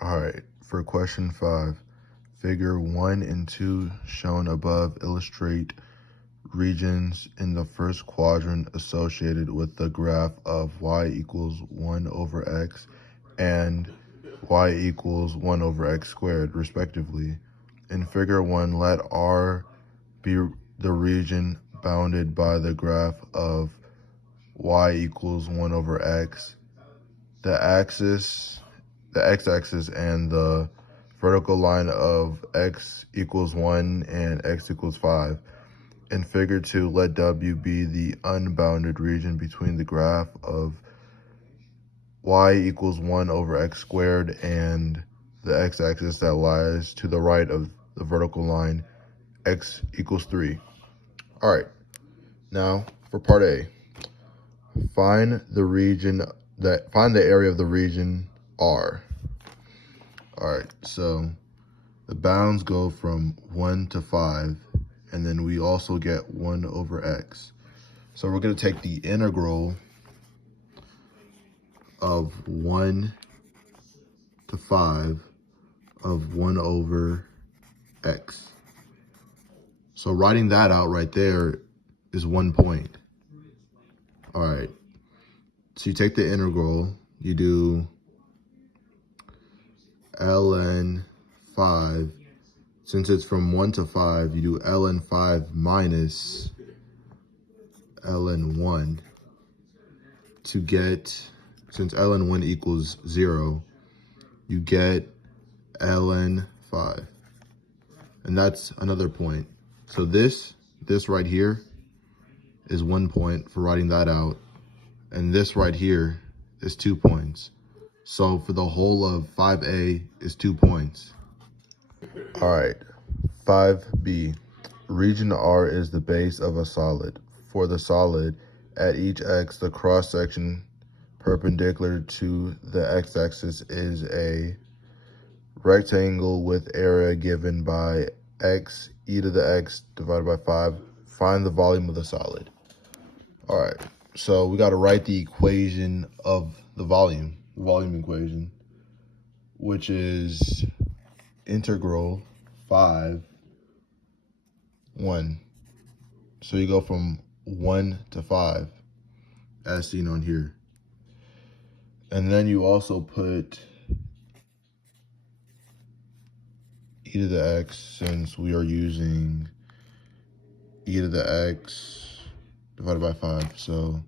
All right, for question 5, figure 1 and 2 shown above illustrate regions in the first quadrant associated with the graph of y equals 1 over x and y equals 1 over x squared, respectively. In figure 1, let R be the region bounded by the graph of y equals 1 over x. The x-axis and the vertical line of x equals 1 and x equals 5. In figure 2, let W be the unbounded region between the graph of y equals 1 over x squared and the x-axis that lies to the right of the vertical line, x equals 3. All right, now for part A, find the area of the region R. All right, so the bounds go from 1 to 5, and then we also get 1 over x. So we're going to take the integral of 1 to 5 of 1 over x. So writing that out right there is 1 point. All right, so you take the integral, you do ln 5. Since it's from 1 to 5, you do ln 5 minus ln 1 to get, since ln 1 equals 0, you get ln 5. And that's another point. So this right here is 1 point for writing that out. And this right here is 2 points. So for the whole of 5A is 2 points. All right, 5B. Region R is the base of a solid. For the solid, at each x, the cross-section perpendicular to the x-axis is a rectangle with area given by x e to the x divided by 5. Find the volume of the solid. All right, so we got to write the equation of the volume equation, which is integral 5, 1. So you go from 1 to 5, as seen on here. And then you also put e to the x, since we are using e to the x divided by 5. So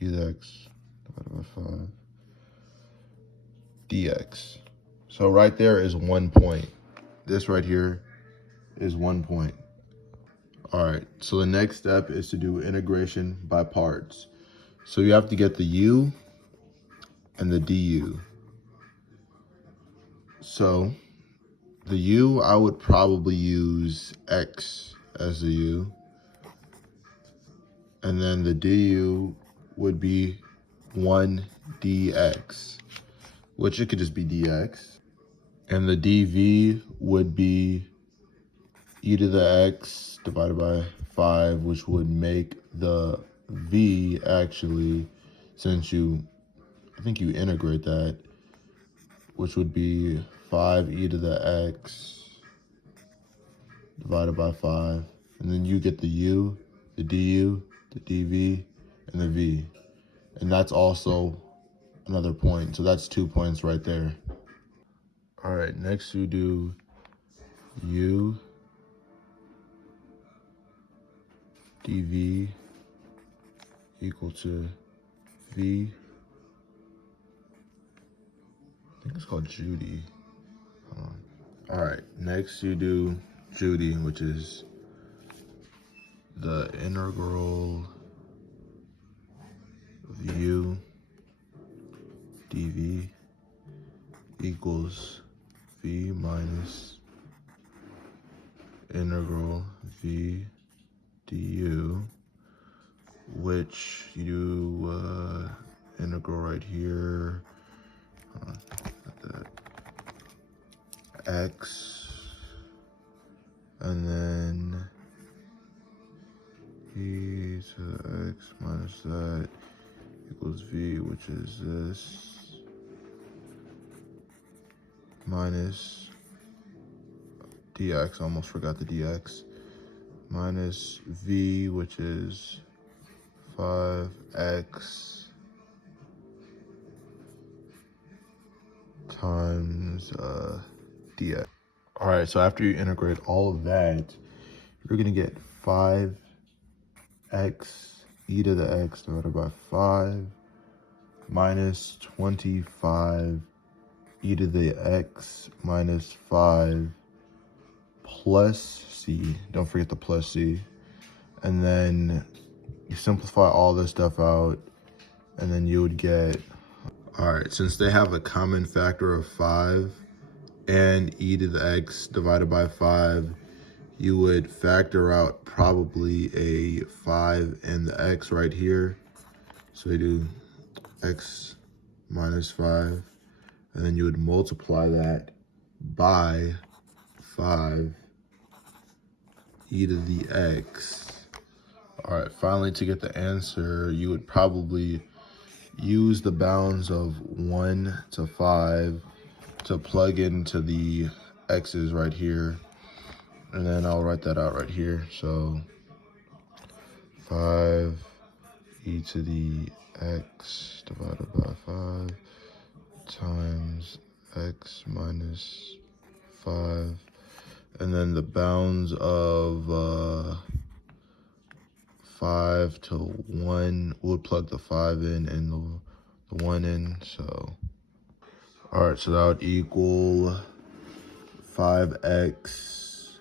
e to the x divided by 5 dx. So right there is 1 point. This right here is 1 point. All right, so the next step is to do integration by parts. So you have to get the u and the du. So the u, I would probably use x as the u. And then the du would be 1 dx, which it could just be dx. And the dv would be e to the x divided by 5, which would make the v actually, since I think you integrate that, which would be 5 e to the x divided by 5. And then you get the u, the du, the dv, and the v. And that's also another point. So that's 2 points right there. All right, next you do u dv equal to v. I think it's called Judy. All right, next you do Judy, which is the integral of u dv equals v minus integral v du, which you integral right here, x, and then e to the x minus that equals v, which is this. minus dx, I almost forgot the dx, minus v, which is 5x times dx. All right, so after you integrate all of that, you're gonna get 5x e to the x divided by 5 minus 25 e to the x minus 5 plus c. Don't forget the plus c. And then you simplify all this stuff out, and then you would get, all right, since they have a common factor of 5 and e to the x divided by 5, you would factor out probably a 5 and the x right here. So you do x minus 5, and then you would multiply that by 5 e to the x. All right, finally, to get the answer, you would probably use the bounds of 1 to 5 to plug into the x's right here. And then I'll write that out right here. So 5 e to the x divided by 5 times x minus 5. And then the bounds of 5 to 1, we'll plug the 5 in and the 1 in. So, all right, so that would equal 5x,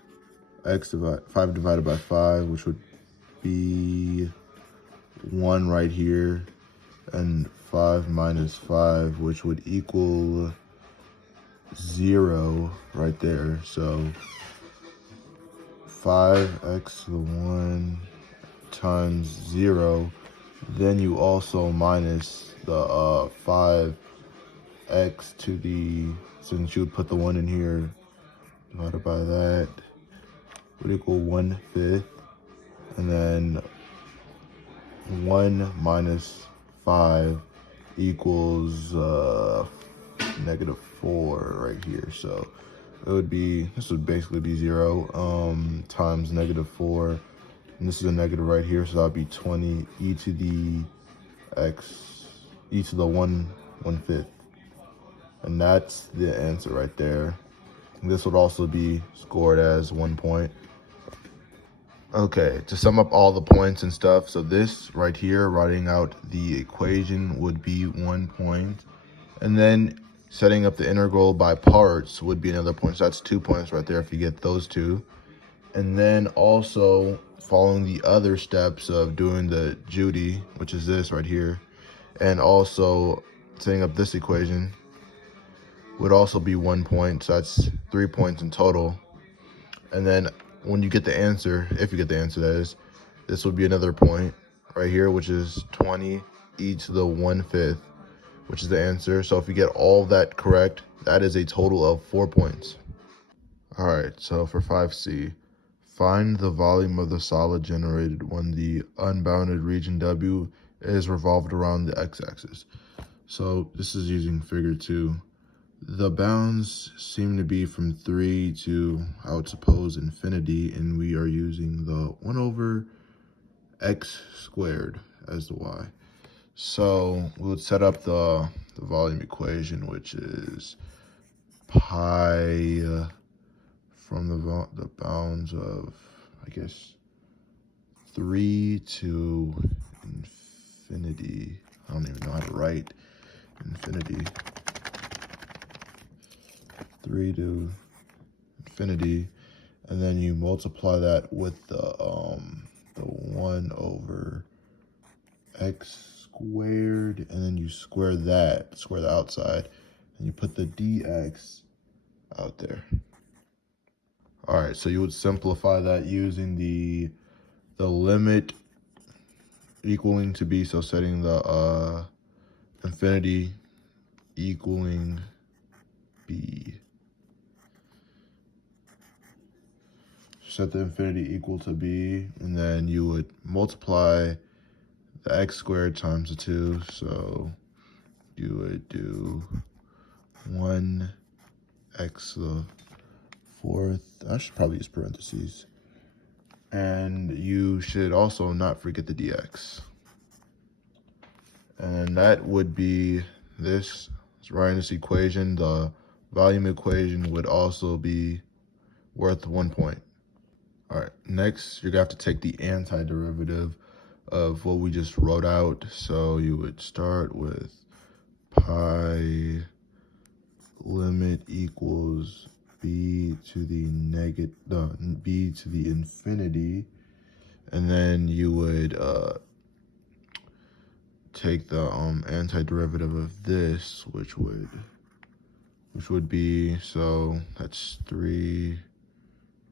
5 divided by 5, which would be 1 right here, and 5 minus 5, which would equal 0 right there. So 5x to the 1 times 0, then you also minus the 5x to the, since you would put the 1 in here, divided by that, would equal 1/5, and then 1 minus 5 equals -4 right here. So it would be, this would basically be 0 times -4, and this is a negative right here, so that would be 20 e to the x, e to the 1/5, and that's the answer right there. This would also be scored as 1 point. Okay, to sum up all the points and stuff, so this right here, writing out the equation, would be 1 point. And then setting up the integral by parts would be another point. So that's 2 points right there if you get those two. And then also following the other steps of doing the Judy, which is this right here, and also setting up this equation would also be 1 point. So that's 3 points in total. And then when you get the answer, if you get the answer, that is, this would be another point right here, which is 20 e to the 1/5, which is the answer. So if you get all of that correct, that is a total of 4 points. All right, so for 5C, find the volume of the solid generated when the unbounded region W is revolved around the x-axis. So this is using figure 2. The bounds seem to be from 3 to, I would suppose, infinity, and we are using the 1/x² as the y. So we would set up the volume equation, which is pi from the bounds of, I guess, 3 to infinity. I don't even know how to write infinity. 3 to infinity, and then you multiply that with the 1/x², and then you square the outside, and you put the dx out there. All right, so you would simplify that using the limit equaling to b, so setting the infinity equaling b. Set the infinity equal to b, and then you would multiply the x² times the 2, so you would do 1 x to the fourth. I should probably use parentheses. And you should also not forget the dx. And that would be this. Right in this equation, the volume equation would also be worth 1 point. All right, next you're gonna have to take the antiderivative of what we just wrote out. So you would start with pi limit equals b to the b to the infinity, and then you would take the antiderivative of this, which would be, so that's 3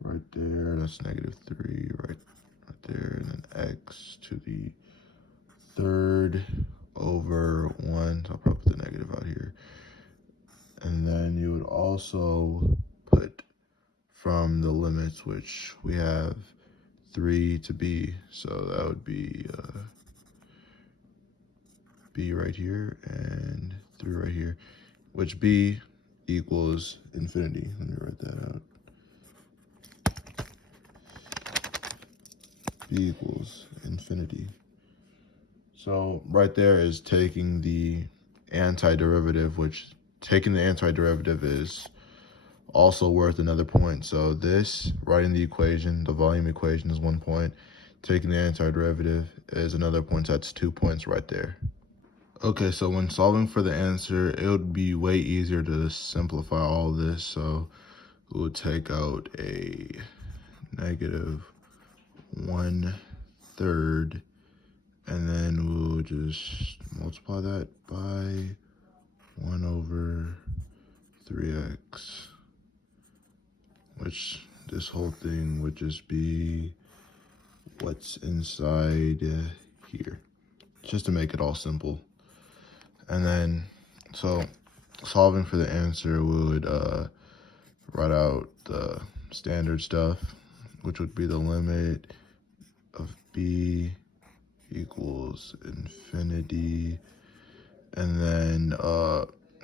right there, that's -3 right there, and then x to the third over 1, so I'll probably put the negative out here. And then you would also put from the limits, which we have 3 to b, so that would be b right here and 3 right here, which b equals infinity. Let me write that out. B equals infinity. So right there is taking the antiderivative, which taking the antiderivative is also worth another point. So this, right in the equation, the volume equation is 1 point. Taking the antiderivative is another point, so that's 2 points right there. Okay, so when solving for the answer, it would be way easier to simplify all this. So we'll take out a -1/3, and then we'll just multiply that by 1/3x, which this whole thing would just be what's inside here, just to make it all simple. And then, so solving for the answer, we would write out the standard stuff, which would be the limit of b equals infinity. And then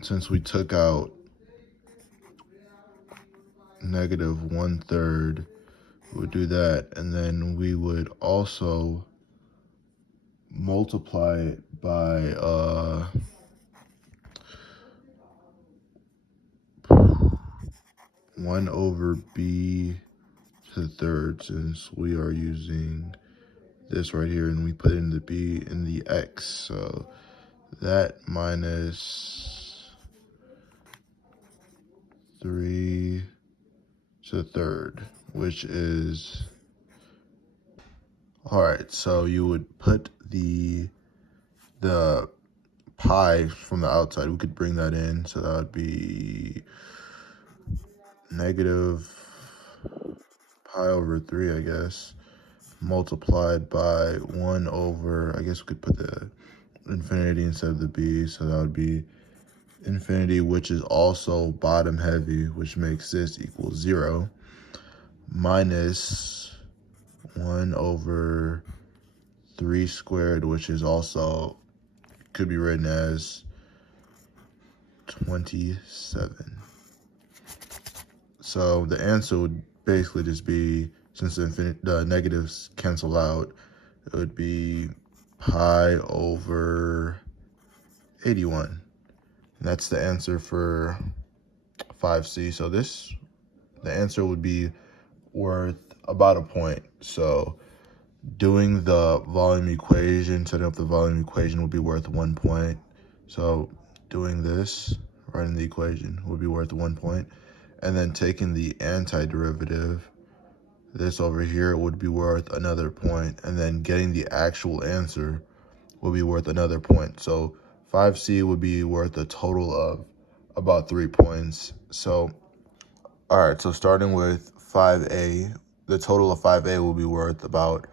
since we took out -1/3, we would do that, and then we would also multiply it by 1/b to the third, since we are using this right here, and we put in the b in the x, so that minus 3 to the third, which is, all right, so you would put the pi from the outside, we could bring that in, so that would be -pi/3, I guess, multiplied by 1/, I guess we could put the infinity instead of the b, so that would be infinity, which is also bottom heavy, which makes this equal 0, minus 1/3², which is also, could be written as 27. So the answer would basically just be, since the negatives cancel out, it would be pi/81. And that's the answer for 5C. So the answer would be worth about a point. So doing the volume equation, setting up the volume equation, would be worth 1 point. So doing this right in the equation would be worth 1 point. And then taking the antiderivative, this over here, would be worth another point. And then getting the actual answer will be worth another point. So 5C would be worth a total of about 3 points. So, all right, so starting with 5A, the total of 5A will be worth about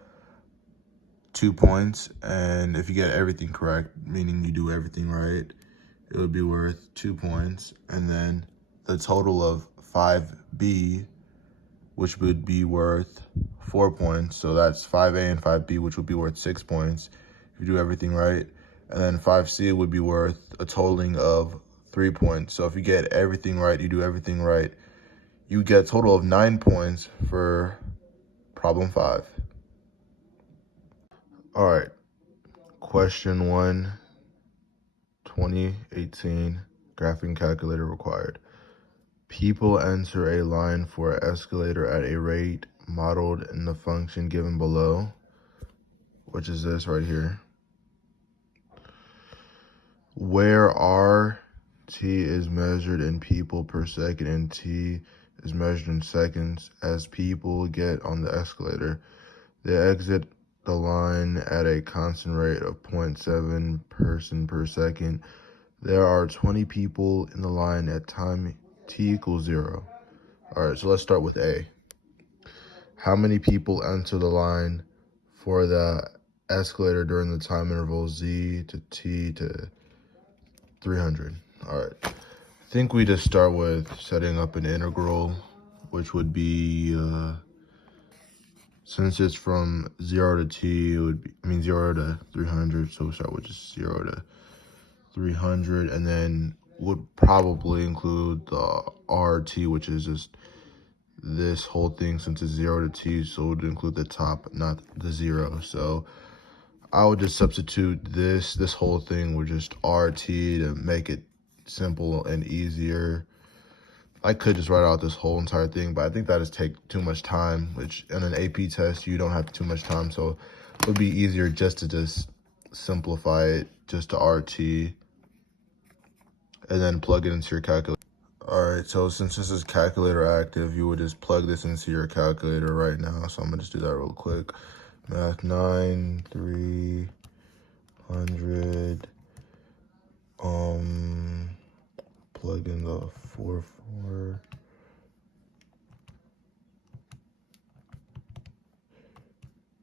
2 points. And if you get everything correct, meaning you do everything right, it would be worth 2 points. And then the total of 5B, which would be worth 4 points. So that's 5A and 5B, which would be worth 6 points if you do everything right. And then 5C would be worth a totaling of 3 points. So if you get everything right, you do everything right, you get a total of 9 points for problem 5. All right, question 1, 2018, graphing calculator required. People enter a line for an escalator at a rate modeled in the function given below, which is this right here, where RT is measured in people per second and T is measured in seconds. As people get on the escalator, they exit the line at a constant rate of 0.7 person per second. There are 20 people in the line at time T equals 0. All right, so let's start with A. How many people enter the line for the escalator during the time interval Z to T to 300? All right, I think we just start with setting up an integral, which would be, since it's from 0 to T, it would be, 0 to 300, so we'll start with just 0 to 300, and then would probably include the RT, which is just this whole thing since it's 0 to T, so it would include the top, not the 0. So I would just substitute this whole thing with just RT to make it simple and easier. I could just write out this whole entire thing, but I think that just take too much time, which in an AP test, you don't have too much time. So it would be easier just to just simplify it just to RT and then plug it into your calculator. All right, so since this is calculator active, you would just plug this into your calculator right now. So I'm gonna just do that real quick. Math 9, 300. Plug in the 4, 4.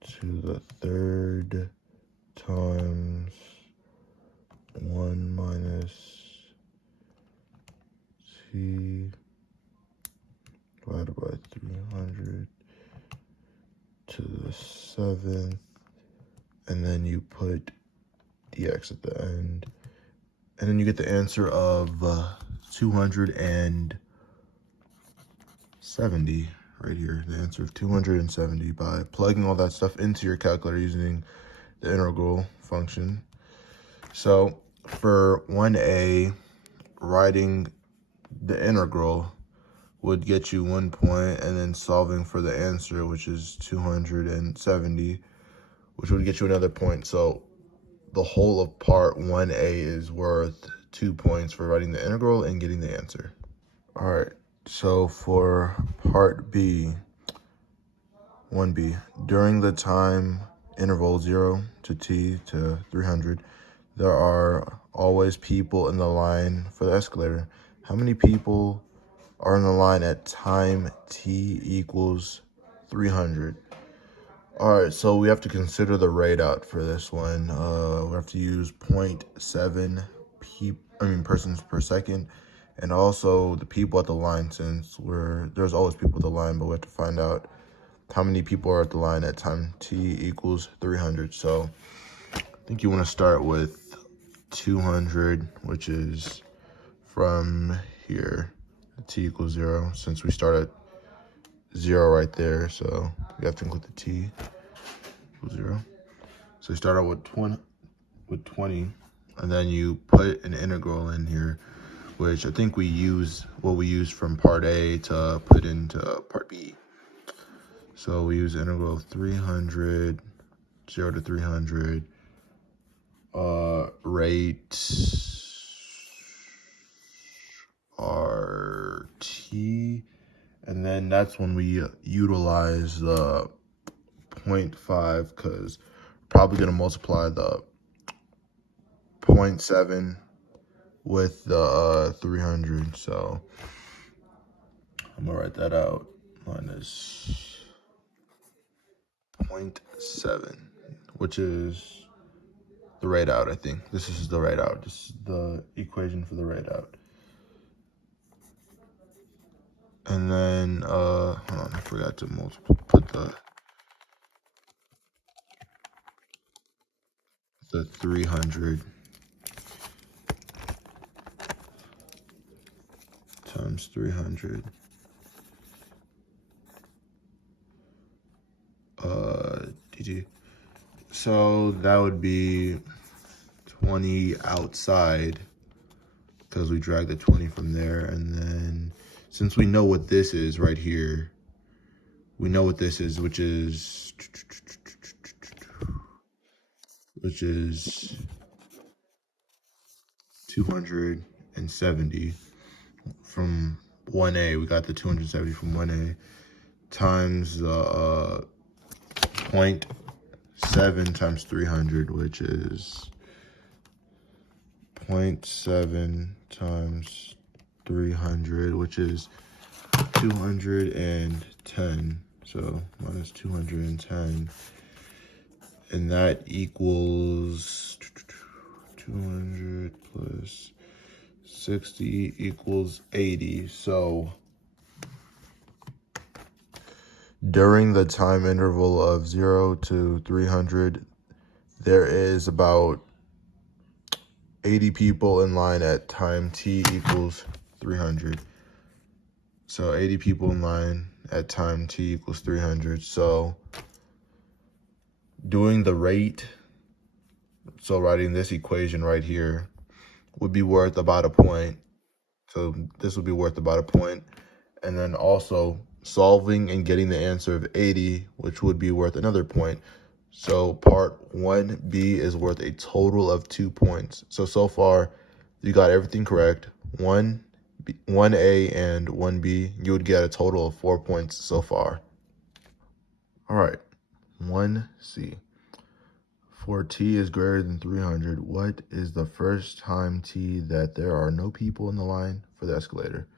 To the third times 1 minus T divided by 300 to the 7th, and then you put dx at the end, and then you get the answer of 270 right here. The answer of 270 by plugging all that stuff into your calculator using the integral function. So for 1A, writing the integral would get you 1 point, and then solving for the answer, which is 270, which would get you another point. So the whole of part 1A is worth 2 points for writing the integral and getting the answer. All right, so for part B, 1B, during the time interval 0 to T to 300, there are always people in the line for the escalator. How many people are in the line at time T equals 300? All right, so we have to consider the rate out for this one. We have to use 0.7 persons per second, and also the people at the line, since there's always people at the line, but we have to find out how many people are at the line at time T equals 300. So I think you want to start with 200, which is from here, T equals 0, since we start at 0 right there, so we have to include the T equals 0. So you start out with 20, and then you put an integral in here, which I think we use what we used from part A to put into part B. So we use integral of 300, 0 to 300, rate RT, and then that's when we utilize the 0.5, because we're probably going to multiply the 0.7 with the 300. So I'm going to write that out, minus 0.7, which is the rate out, I think. This is the rate out. This is the equation for the rate out. And then, hold on, I forgot to put the 300. times 300. DG. So that would be 20 outside, because we drag the 20 from there. And then since we know what this is right here, we know what this is, which is 270 from 1A. We got the 270 from 1A times 0.7 times 300, which is 0.7 times 300, which is 210. So minus 210. And that equals 200 plus 60 equals 80. So during the time interval of 0 to 300, there is about 80 people in line at time t equals 300. So 80 people in line at time t equals 300. So doing the rate, so writing this equation right here, would be worth about a point. So this would be worth about a point. And then also solving and getting the answer of 80, which would be worth another point. So part 1B is worth a total of 2 points. So far, you got everything correct. 1A and 1B, you would get a total of 4 points so far. All right, 1C. For t is greater than 300, what is the first time t that there are no people in the line for the escalator?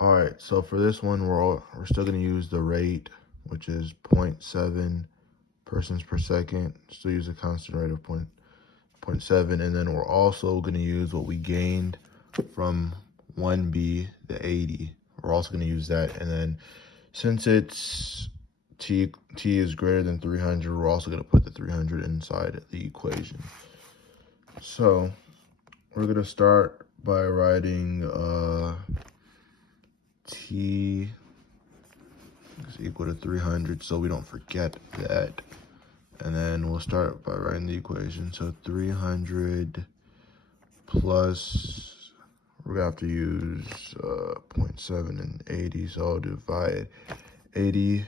All right, so for this one, we're still going to use the rate, which is 0.7 persons per second. Still use a constant rate of 0.7, and then we're also going to use what we gained from 1B, the 80. We're also going to use that, and then since it's t is greater than 300, we're also going to put the 300 inside the equation. So we're going to start by writing t is equal to 300, so we don't forget that. And then we'll start by writing the equation. So 300 plus, we're going to have to use 0.7 and 80, so I'll divide 80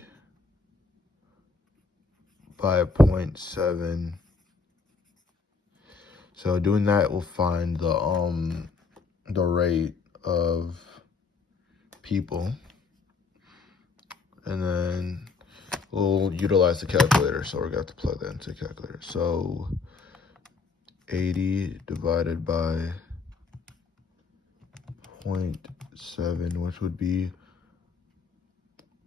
by 0.7. So doing that, we'll find the rate of people, and then we'll utilize the calculator. So we're gonna have to plug that into the calculator. So 80 divided by 0.7, which would be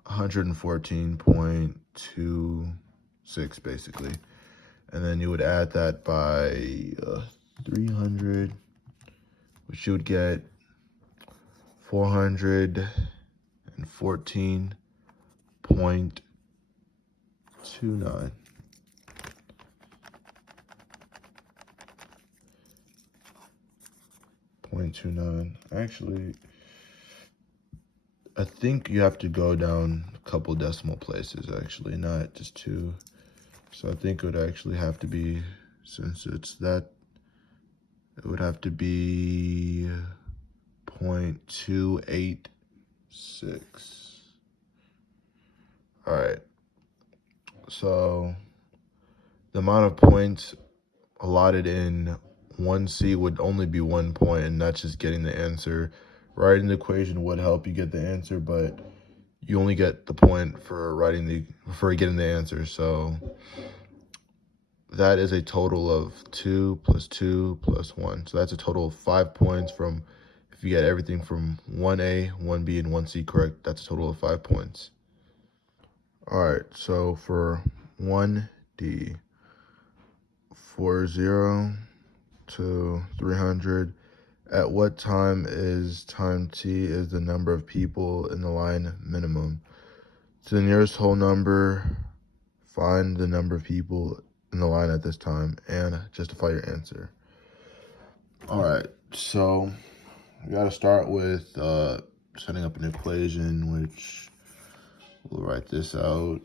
114.26 basically. And then you would add that by 300, which you would get 414.29. 0.29. Actually, I think you have to go down a couple decimal places, actually, not just two. So I think it would actually have to be, since it's that, it would have to be 0.286. All right. So the amount of points allotted in 1C would only be 1 point, and that's just getting the answer. Writing the equation would help you get the answer, but you only get the point for getting the answer. So that is a total of 2 plus 2 plus 1. So that's a total of 5 points from, if you get everything from 1A, 1B, and 1C correct, that's a total of 5 points. All right, so for 1D, for 0 to 300, at what time is time t is the number of people in the line minimum? To the nearest whole number, find the number of people in the line at this time and justify your answer. All right, so we got to start with setting up an equation, which we'll write this out.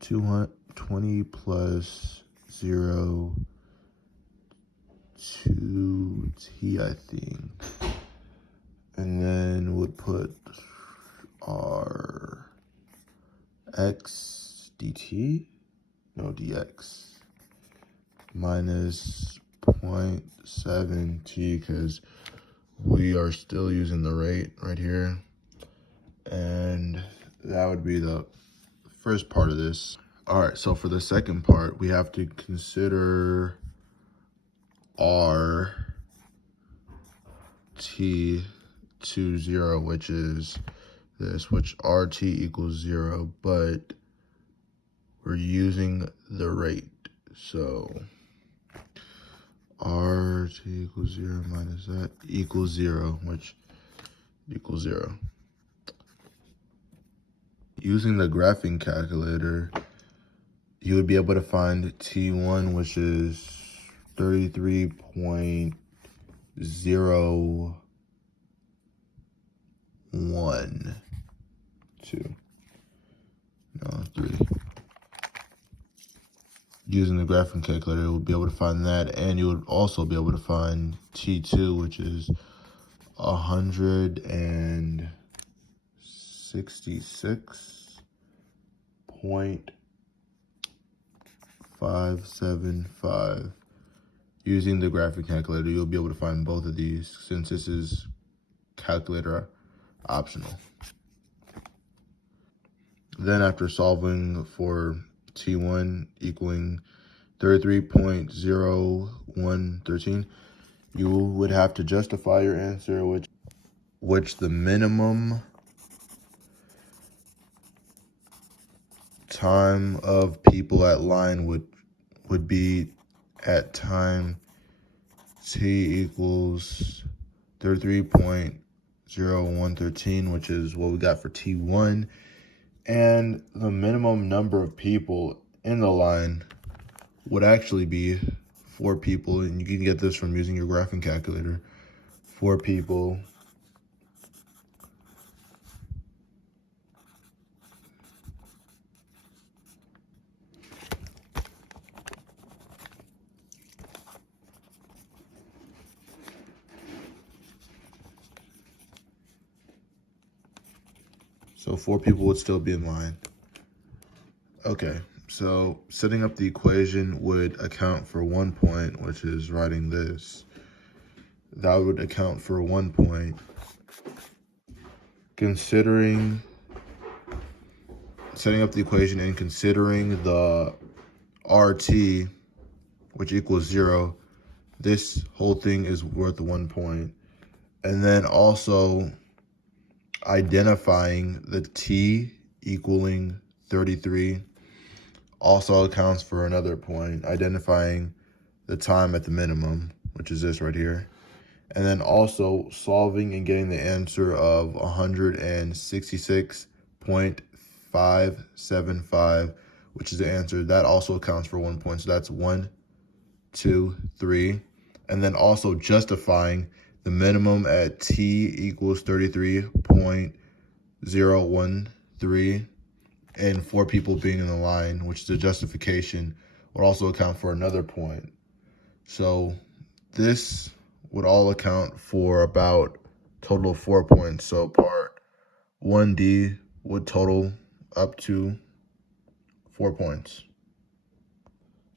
220 plus 0, 2t, I think. And then we'll put our x dt, no, dx, minus 0.7t, because we are still using the rate right here. And that would be the first part of this. All right, so for the second part, we have to consider r t to 0, which is this, which rt equals 0, but we're using the rate. So rt equals 0 minus that equals 0, which equals 0. Using the graphing calculator, you would be able to find T1, which is 33.01. Using the graphing calculator, you would be able to find that, and you would also be able to find T2, which is 166.575. Using the graphing calculator, you'll be able to find both of these, since this is calculator optional. Then after solving for T1 equaling 33.0113, you would have to justify your answer, which the minimum time of people at line would be at time t equals 33.0113, which is what we got for T1. And the minimum number of people in the line would actually be 4 people, and you can get this from using your graphing calculator. 4 people So 4 people would still be in line. Okay, so setting up the equation would account for 1 point, which is writing this. That would account for 1 point. Setting up the equation and considering the RT, which equals 0, this whole thing is worth 1 point. And then also identifying the T equaling 33 also accounts for another point. Identifying the time at the minimum, which is this right here. And then also solving and getting the answer of 166.575, which is the answer. That also accounts for 1 point. So that's 1, 2, 3. And then also justifying the minimum at T equals 33.013 and 4 people being in the line, which is the justification, would also account for another point. So this would all account for about total of 4 points. So part 1D would total up to 4 points.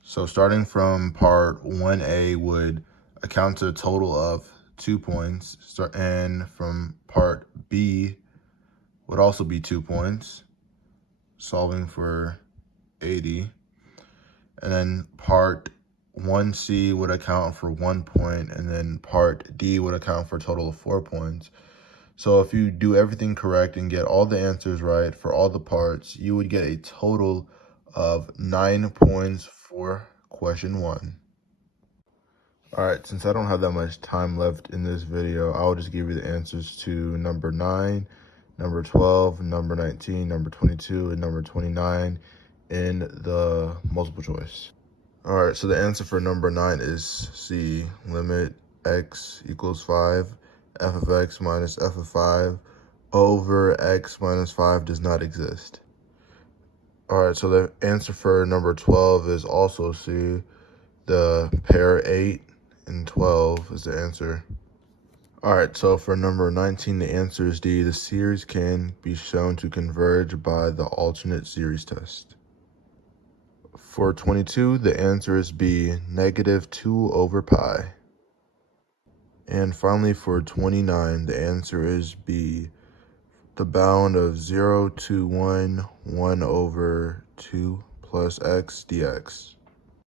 So starting from part 1A would account to a total of 2 points, and from part B would also be 2 points, solving for 80. And then part 1C would account for 1 point, and then part D would account for a total of 4 points. So if you do everything correct and get all the answers right for all the parts, you would get a total of 9 points for question 1. All right, since I don't have that much time left in this video, I'll just give you the answers to number 9, number 12, number 19, number 22, and number 29 in the multiple choice. All right, so the answer for number 9 is C, limit x equals 5, f of x minus f of 5 over x minus 5 does not exist. All right, so the answer for number 12 is also C. The pair 8 and 12 is the answer. All right, so for number 19, the answer is D. The series can be shown to converge by the alternate series test. For 22, the answer is B, -2 over pi. And finally, for 29, the answer is B, the bound of 0 to 1, 1 over 2 plus x dx.